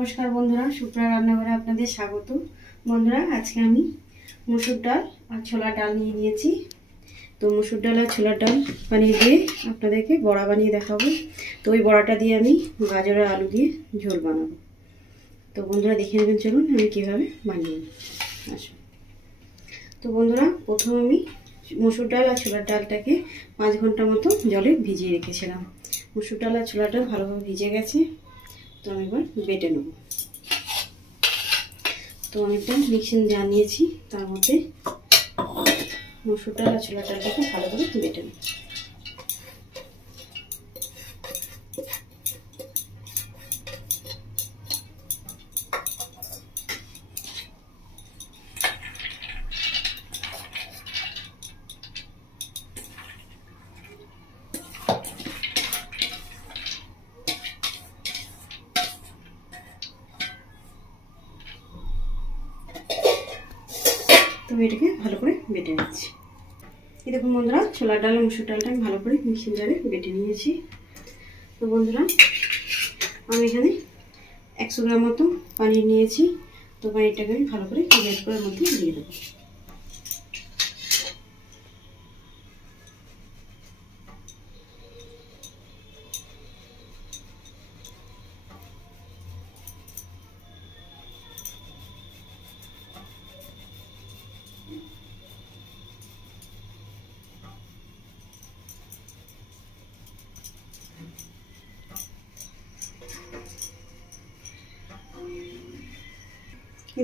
নমস্কার বন্ধুরা, সুপ্রা রান্নাঘরে আপনাদের স্বাগত। বন্ধুরা, আজকে আমি মসুর ডাল আর ছোলার ডাল নিয়ে নিয়েছি। তো মসুর ডাল আর ছোলার ডাল বানিয়ে দিয়ে আপনাদেরকে বড়া বানিয়ে দেখাবো। তো ওই বড়াটা দিয়ে আমি গাজর আর আলু দিয়ে ঝোল বানাবো। তো বন্ধুরা দেখে নেবেন, চলুন আমি কীভাবে বানিয়ে আসুন। তো বন্ধুরা, প্রথম আমি মসুর ডাল আর ছোলার ডালটাকে 5 ঘন্টা মতো জলে ভিজিয়ে রেখেছিলাম। মসুর ডাল আর ছোলার ডাল ভালোভাবে ভিজে গেছে। তো আমি এবার বেটে নেব। তো আমি একটা মিক্সিং জার নিয়েছি, তার মধ্যে মসুর ডাল আর ছোলার ডালটাকে ভালো করে বেটে নেব। তো এটাকে ভালো করে বেটে নিচ্ছি। এই দেখুন বন্ধুরা, ছোলার ডাল আর মসুর ডালটা আমি ভালো করে মিক্সিং জারে বেটে নিয়েছি। তো বন্ধুরা, আমি এখানে 100 গ্রাম মতো পানি নিয়েছি। তো পানিটাকে আমি ভালো করে গ্রেট করে মধ্যে দিয়ে দেবো।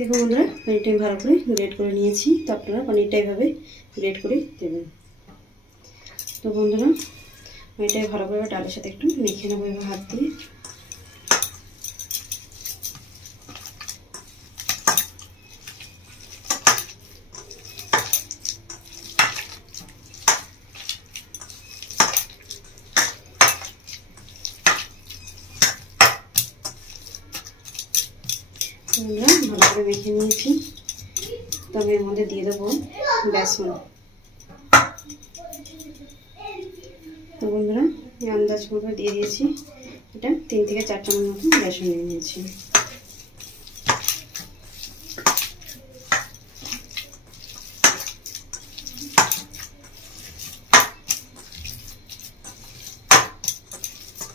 দেখুন বন্ধুরা, পানিটা আমি ভালো করে গ্রেট করে নিয়েছি। তো আপনারা পানিটা এইভাবে গ্রেট করে দেবেন। তো বন্ধুরা, পানিটা ভালো করে ডালের সাথে একটু মেখে নেবো এবার হাত দিয়ে। বন্ধুরা, ভালো করে মেখে নিয়েছি। তবে এর মধ্যে দিয়ে দেবো বেসন। তো বন্ধুরা, এই আন্দাজ মতো দিয়ে দিয়েছি। এটা 3 থেকে 4 চামচ মতো বেসন নিয়ে নিয়েছি।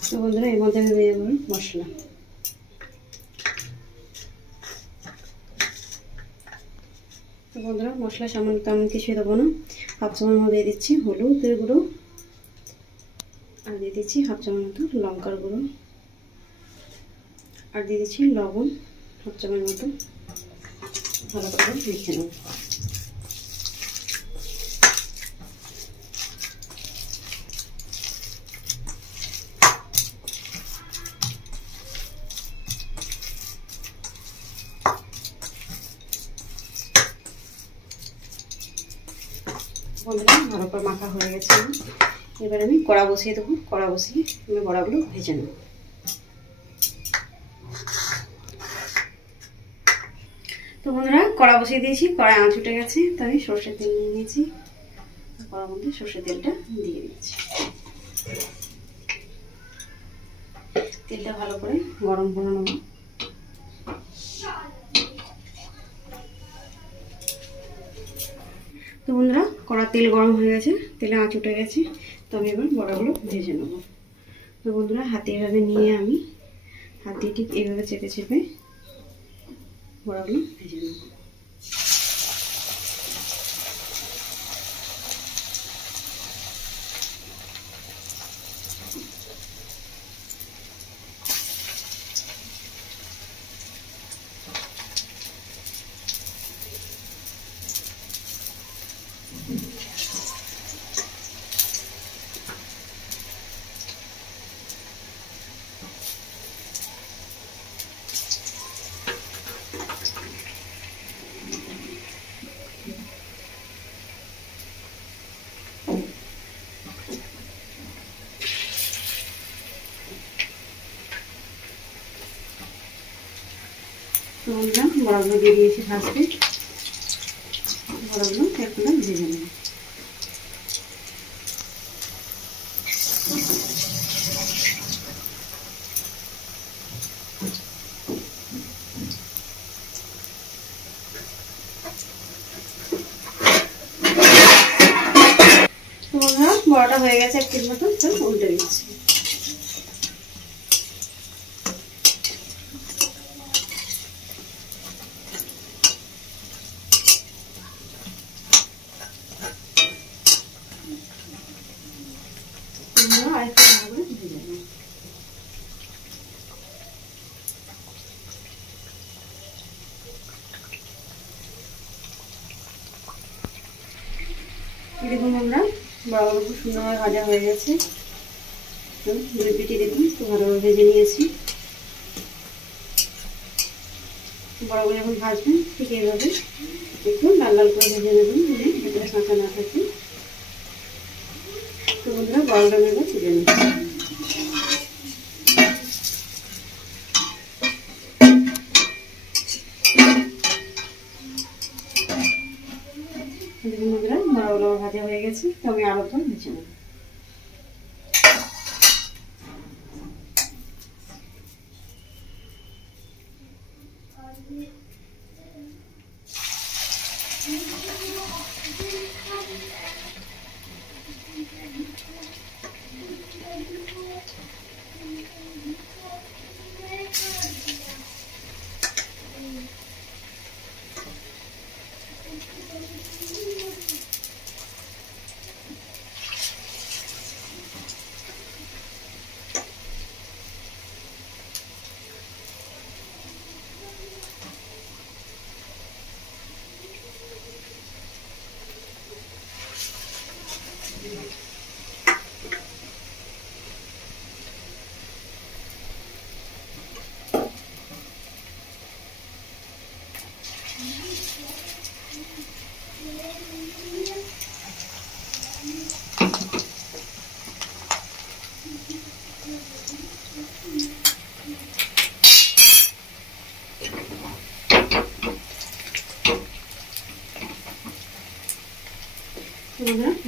তো বন্ধুরা, এর মধ্যে আমি দিয়ে দেবো মশলা। তো বন্ধুরা, মশলা সামান্য তেমন কিছুই দেবো না। 1/2 চামচ মতো দিয়ে দিচ্ছি হলুদের গুঁড়ো, আর দিয়ে দিচ্ছি 1/2 চামচ মতো লঙ্কার গুঁড়ো, আর দিয়ে দিচ্ছি লবণ 1/2 চামচ মতো। ভালো করে মেখে নেব। বন্ধুরা, ভালো করে মাখা হয়ে গেছে। এবার আমি কড়া বসিয়ে দেবো। কড়া বসিয়ে আমি বড়াগুলো ভেজে নেব। তো বন্ধুরা, কড়া বসিয়ে দিয়েছি। কড়ায় আঁচ উঠে গেছে। তো আমি সর্ষের তেল নিয়ে নিয়েছি। কড়ার মধ্যে সর্ষের তেলটা দিয়ে দিয়েছি। তেলটা ভালো করে গরম করে নেব। তো বন্ধুরা, কড়া তেল গরম হয়ে গেছে, তেলে আঁচ উঠে গেছে। তো আমি এবার বড়াগুলো ভেজে নেব। তো বন্ধুরা, হাতে এভাবে নিয়ে আমি হাত দিয়ে ঠিক এইভাবে চেপে চেপে বড়াগুলো ভেজে নেব। তো বন্ধুরা, বড়াগুলো দিয়ে দিয়েছি ফার্স্টে। বড়াগুলো একটু ভেজে নেব। তো বড়াটা হয়ে গেছে 1 পিস মতো, তো উল্টে দিচ্ছি। আরেকটু ভালো করে ভেজে নেব। দেখুন আমরা বড়াগুলো খুব সুন্দরভাবে ভাজা হয়ে গেছে। তো দুই পিঠে দেখুন খুব ভালোভাবে ভেজে নিয়েছি। বড়াগুলো যখন ভাজবেন ঠিক এইভাবে একটু লাল লাল করে ভেজে নেবেন, মানে ভেতরে কাঁচা না থাকে। তো বন্ধুরা বড়াগুলো নেবে তুলে নিচ্ছি। দেখুন বন্ধুরা বড়াগুলো ভাজা হয়ে গেছে, তো আমি আরো তো ভেজে নেব।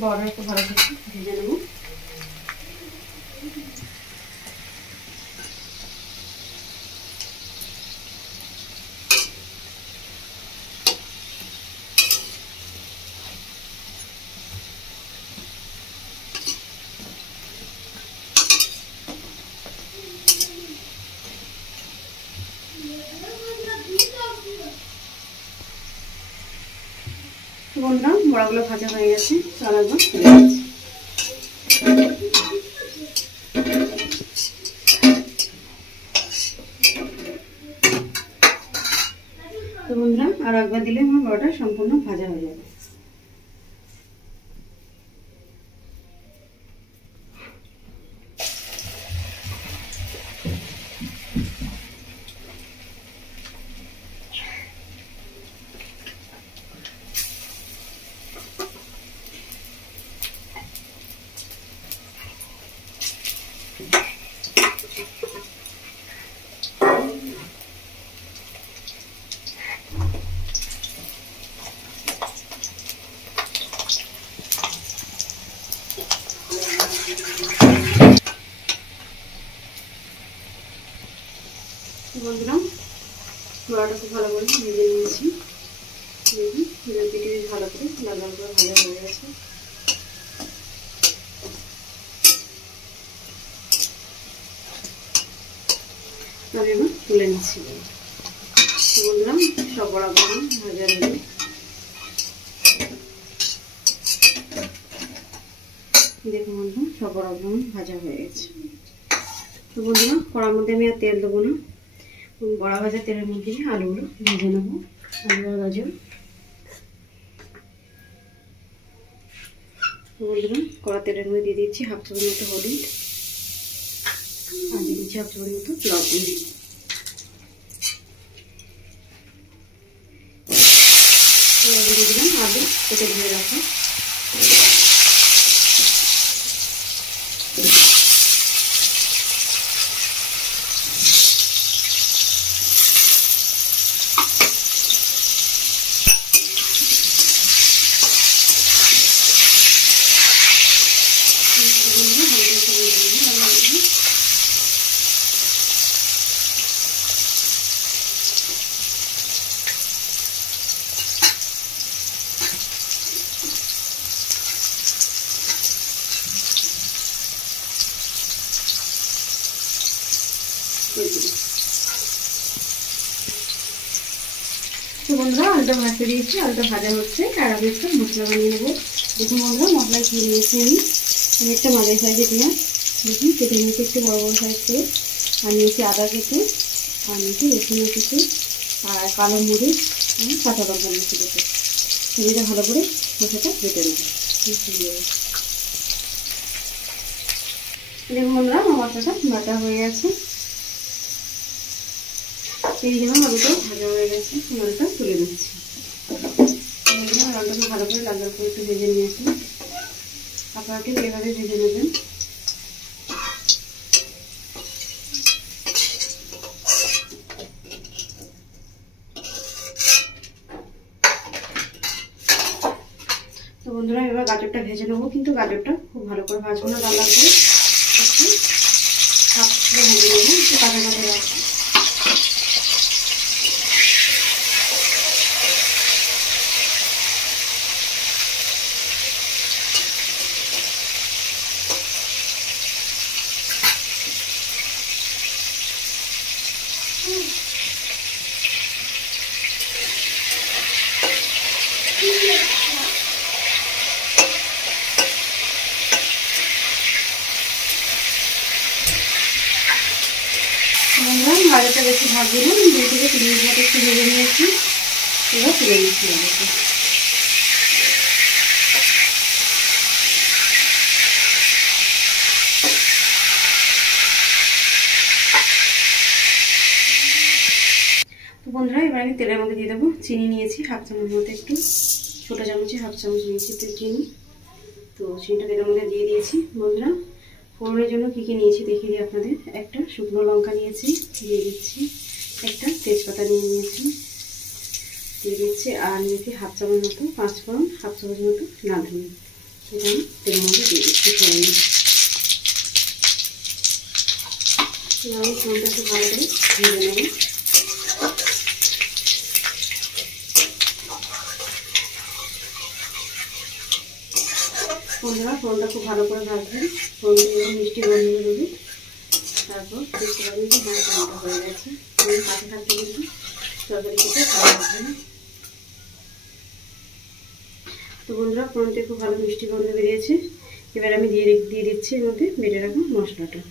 বড়াটা একটু ভালো করে ভেজে নেব। বন্ধুরা বড়াগুলো ভাজা হয়ে গেছে, তার একবার তুলে নিচ্ছি। তো বন্ধুরা আর একবার দিলে আমার বড়াটা সম্পূর্ণ ভাজা হয়ে যাবে। বন্ধুরা বড়াটা খুব ভালো করে ভেজে নিয়েছি। দেখুন পিঠে ভালো করে লাল লাল করে ভাজা হয়ে গেছে। আমি এবার তুলে নিচ্ছি। বন্ধুরা সব বড়াগুলো ভাজা নেবে। দেখুন বন্ধুরা সব বড়াগুলো ভাজা হয়ে গেছে। তো বন্ধুরা কড়ার মধ্যে আমি আর তেল দেবো না, বড়া ভাজা তেলের মধ্যে আলুগুলো ভেজে নেবো। আলু আর গাজর। বন্ধুরা কড়া তেলের মধ্যে দিয়ে দিচ্ছি 1/2 চামচ মতো হলুদ, আর দিয়ে দিচ্ছি 1/2 চামচ মতো লবণ। দিয়ে দিলাম আলু কেটে দিয়ে রাখা। বন্ধুরা আলুটা ভাজতে দিয়েছি, আলুটা ভাজা হচ্ছে আর আমি একটা মশলা বানিয়ে নেবো। দেখুন বন্ধুরা মশলা খেয়ে নিয়েছি আমি একটা মাঝারি সাইজে পেঁয়াজ দেখুন কেটে নিয়েছি একটু বড় বড় সাইজ করে, আর নিয়েছি আদা কেটে, আর নিয়েছি রসুন কেটে, আর কালো মরিচ আর কাঁচা লঙ্কা নিয়েছি কেটে। সেগুলো ভালো করে মশলাটা বেটে নেবো। দেখুন বন্ধুরা আমার মশলাটা বাটা হয়ে গেছে। এই জন্য আলুটা ভাজা হয়ে গেছে, আলুটা তুলে দিচ্ছি। আলুটাকে ভালো করে লাল লাল করে একটু ভেজে নিয়েছি, আপনারা ঠিক এভাবে ভেজে নেবেন। তো বন্ধুরা এবার গাজরটা ভেজে নেবো, কিন্তু গাজরটা খুব ভালো করে ভাজবো না, লাল লাল করে একটু হাফ ভেজে নেবো, একটু কাঁচা কাঁচা রাখবো। গাজরটা বেশি ভাজবো না, 2 থেকে 3 মিনিট মতো একটু ভেজে নিয়েছি, এবার তুলে নিচ্ছি গাজরটা। তো বন্ধুরা এবার আমি তেলের মধ্যে দিয়ে দেবো চিনি নিয়েছি হাফ চামচ মতো, একটু ছোটো চামচে হাফ চামচ নিয়েছি তো চিনি। তো চিনিটা তেলের মধ্যে দিয়ে দিয়েছি। বন্ধুরা ফোড়নের জন্য কী কী নিয়েছি দেখিয়ে দিই আপনাদের। একটা শুকনো লঙ্কা নিয়েছি, দিয়ে দিচ্ছি। একটা তেজপাতা নিয়েছি, দিয়ে দিচ্ছি। আর নিয়েছি হাফ চামচ মতো 5 ফোড়ন, হাফ চামচ মতো রাঁধুনি, সেটা আমি তেলের মধ্যে দিয়ে দিচ্ছি ফোড়নে। আমি ফোড়নটা একটু ভালো করে ভেজে নেব। বন্ধুরা ফোড়নটা খুব ভালো করে ভাজবেন, ফোড়নটা যখন মিষ্টি গন্ধ বেরোবে তারপর দেখতে পাবেন যে হ্যাঁ ফোড়নটা হয়ে গেছে। আমি কাছে থাকতে কিন্তু তরকারি খেতে ভালো লাগবে না। তো বন্ধুরা ফোড়নটা খুব ভালো মিষ্টি গন্ধ বেরিয়েছে। এবার আমি দিয়ে দিচ্ছি এর মধ্যে বেটে রাখা মশলাটা।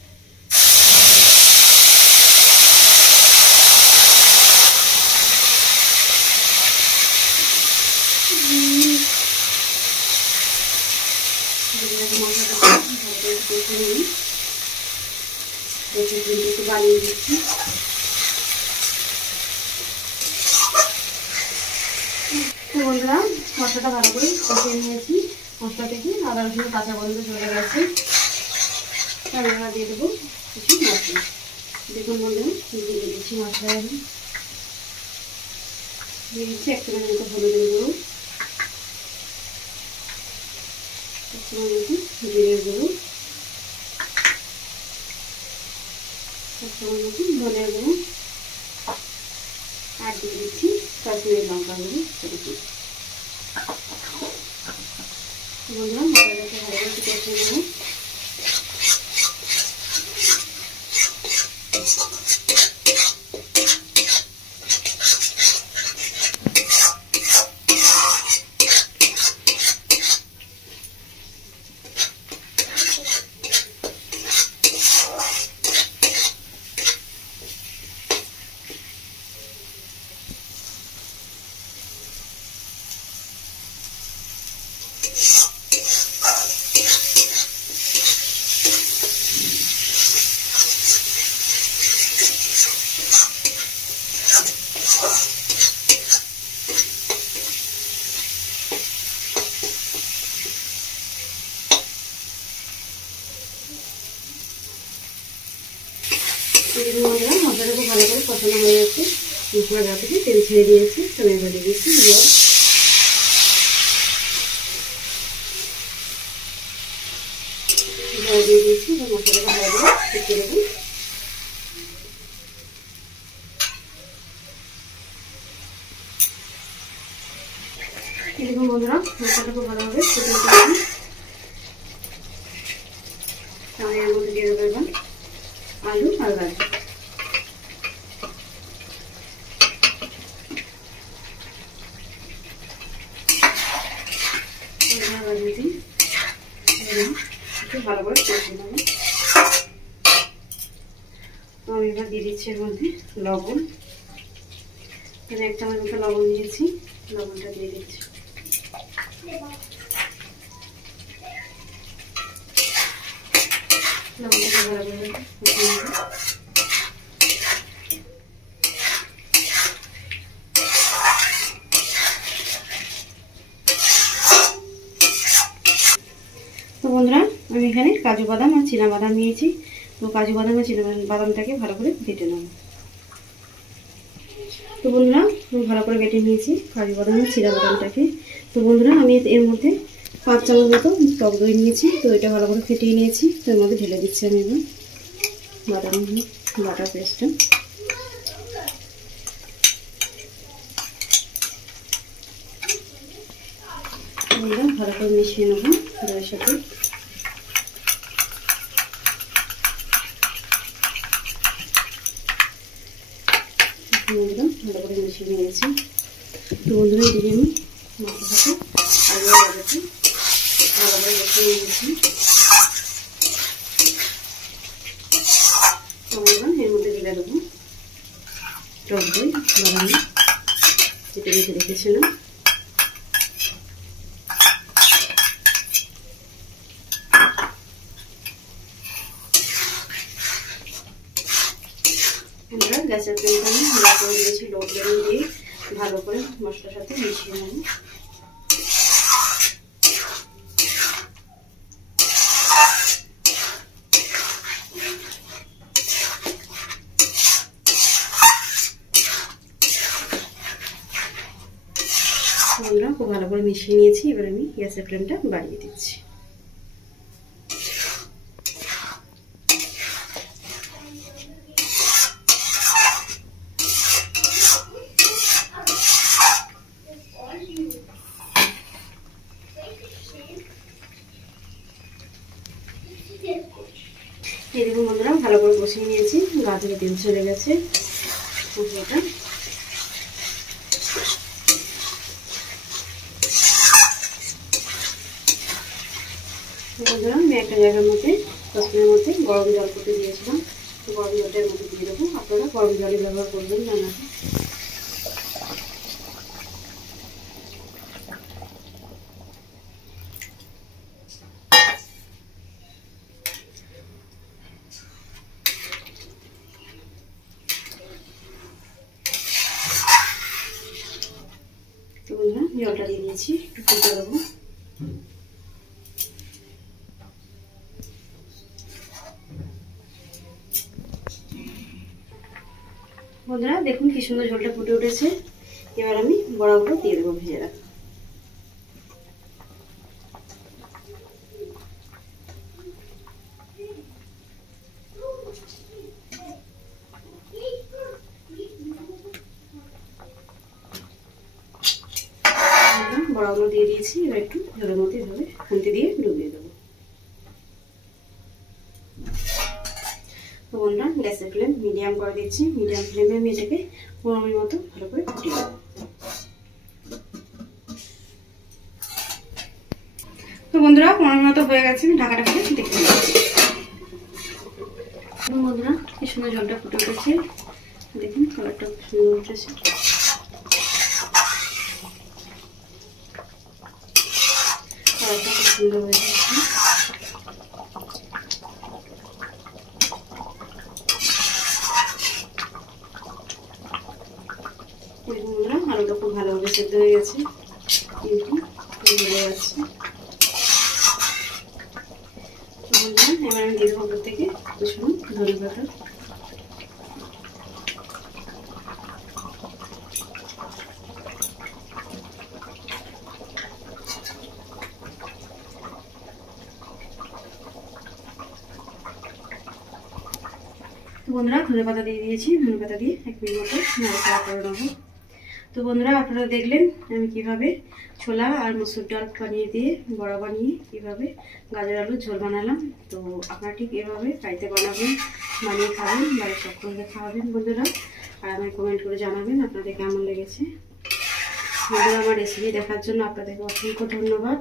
একটু বানিয়ে দিচ্ছি। তো বন্ধুরা মশলাটা ভালো করে কষিয়ে নিয়েছি, মশলা থেকে আদা রসুন কাঁচা গন্ধ চলে গেছে। আমরা দিয়ে দেবো কিছু মশলা। দেখুন বন্ধুরা দিয়ে দিচ্ছি মশলা, আমি দিয়ে দিচ্ছি 1 চামচ মতো হলুদের গুঁড়ো, 1 চামচ মতো জিরের গুঁড়ো, 1 চামচ মতো ধনের গুঁড়ো, আর দিয়ে দিচ্ছি কাশ্মীরি লঙ্কা গুঁড়ো। বন্ধুরা মশলাটাকে ভালো করে কষিয়ে নেব। মশলাটা খুব ভালো করে কষানো হয়ে যাচ্ছে, মশলা গা থেকে তেল ছেড়ে দিয়েছি। তবে এবার দিয়ে দিচ্ছি জল। জল দিয়ে দিচ্ছি, এবার মশলাটা ভালো করে ফুটিয়ে দেবো। দেখুন বন্ধুরা মশলাটা খুব ভালোভাবে ফুটিয়ে দিচ্ছি। আমি এর মধ্যে দিয়ে দেবো এবার আলু আর গাজর। ভালো করে কষিয়ে নেব। তো আমি এবার দিয়ে দিচ্ছি এর মধ্যে লবণ। এখানে 1 চামচ মতো লবণ দিয়েছি, লবণটা দিয়ে দিচ্ছি। লবণটা ভালো করে কষিয়ে নেব। তো বন্ধুরা আমি এখানে কাজু বাদাম আর চীনা বাদাম নিয়েছি। তো কাজু বাদাম আর চীনা বাদামটাকে ভালো করে বেটে নেব। তো বন্ধুরা আমি ভালো করে বেটে নিয়েছি কাজু বাদাম আর চীনা বাদামটাকে। তো বন্ধুরা আমি এর মধ্যে 5 চামচ মতো টক দই নিয়েছি। তো এটা ভালো করে ফেটিয়ে নিয়েছি। তো এর মধ্যে ঢেলে দিচ্ছি আমি এবার বাদাম বাটা পেস্টটা। ভালো করে মিশিয়ে নেব দইয়ের সাথে। ভালো করে মিশিয়ে নিয়েছি। তো বন্ধুরা এদিকে আমি মশলাটাকে আলু বাজাতে ভালো করে মিশিয়ে নিয়েছি। তো এর মধ্যে ঢেলে দেবো টক দই বাদাম যেটা রেখে রেখেছিলাম। গ্যাসের ফ্লেমটা আমি ভালো করে দিয়েছি, লো ফ্লেমে দিয়ে ভালো করে মশলার সাথে মিশিয়ে নেব। খুব ভালো করে মিশিয়ে নিয়েছি। এবার আমি গ্যাসের ফ্লেমটা বাড়িয়ে দিচ্ছি। এই দেখুন বন্ধুরা ভালো করে কষিয়ে নিয়েছি, গা থেকে তেল ছেড়ে গেছে মশলাটা। বন্ধুরা আমি একটা জায়গার মধ্যে তসনের মধ্যে গরম জল করতে দিয়েছিলাম। তো গরম জলটার মধ্যে দিয়ে দেবো। আপনারা গরম জলই ব্যবহার করবেন রান্নাতে। তো বন্ধুরা জলটা দিয়ে দিয়েছি, একটু ফুটে দেবো। বন্ধুরা দেখুন কি সুন্দর ঝোলটা ফুটে উঠেছে। এবার আমি বড়াগুলো দিয়ে দেবো ভেজে রাখা। বড়াগুলো দিয়ে দিয়েছি। এবার একটু ঝোলের মধ্যে এভাবে খুন্তি দিয়ে ডুবিয়ে দেবো। তো বন্ধুরা গ্যাসের ফ্লেম মিডিয়াম করে দিচ্ছি। মিডিয়াম ফ্লেমে আমি এটাকে 15 মিনিট মতো ভালো করে ফুটিয়ে দেবো। তো বন্ধুরা 15 মিনিট মতো হয়ে গেছে, আমি ঢাকাটা খুলে দেখতে পাচ্ছি। বন্ধুরা কি সুন্দর জলটা ফুটে উঠেছে, দেখুন কালারটা সুন্দর উঠেছে। কালারটা খুব সুন্দর হয়ে যাচ্ছে। বন্ধুরা আলুটা খুব ভালোভাবে সেদ্ধ হয়ে গেছে, কিন্তু জ্বলে যাচ্ছে। বন্ধুরা এবার আমি দিয়ে দেবো উপর থেকে কুচনো ধনে পাতা। বন্ধুরা ধনে পাতা দিয়ে দিয়েছি, ধনে পাতা দিয়ে 1 মিনিট মতো নাড়াচাড়া করে নেবো। তো বন্ধুরা আপনারা দেখলেন আমি কিভাবে ছোলা আর মসুর ডাল বানিয়ে দিয়ে বড়া বানিয়ে কিভাবে গাজর আলুর ঝোল বানালাম। তো আপনারা ঠিক এভাবে বাড়িতে বানাবেন, বানিয়ে খাবেন, বাড়ির সকলকে খাওয়াবেন বন্ধুরা। আর আমায় কমেন্ট করে জানাবেন আপনাদের কেমন লেগেছে। বন্ধুরা আমার রেসিপি দেখার জন্য আপনাদেরকে অসংখ্য ধন্যবাদ।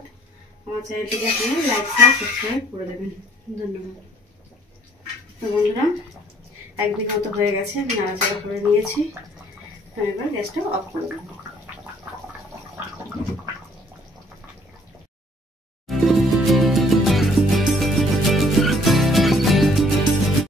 আমার চ্যানেলটিকে আপনারা লাইক শেয়ার সাবস্ক্রাইব করে দেবেন। ধন্যবাদ। তো বন্ধুরা, একদিক মতো হয়ে গেছে, আমি নাড়াচাড়া করে নিয়েছি। আমি এবার গ্যাসটা অফ করে দেবো।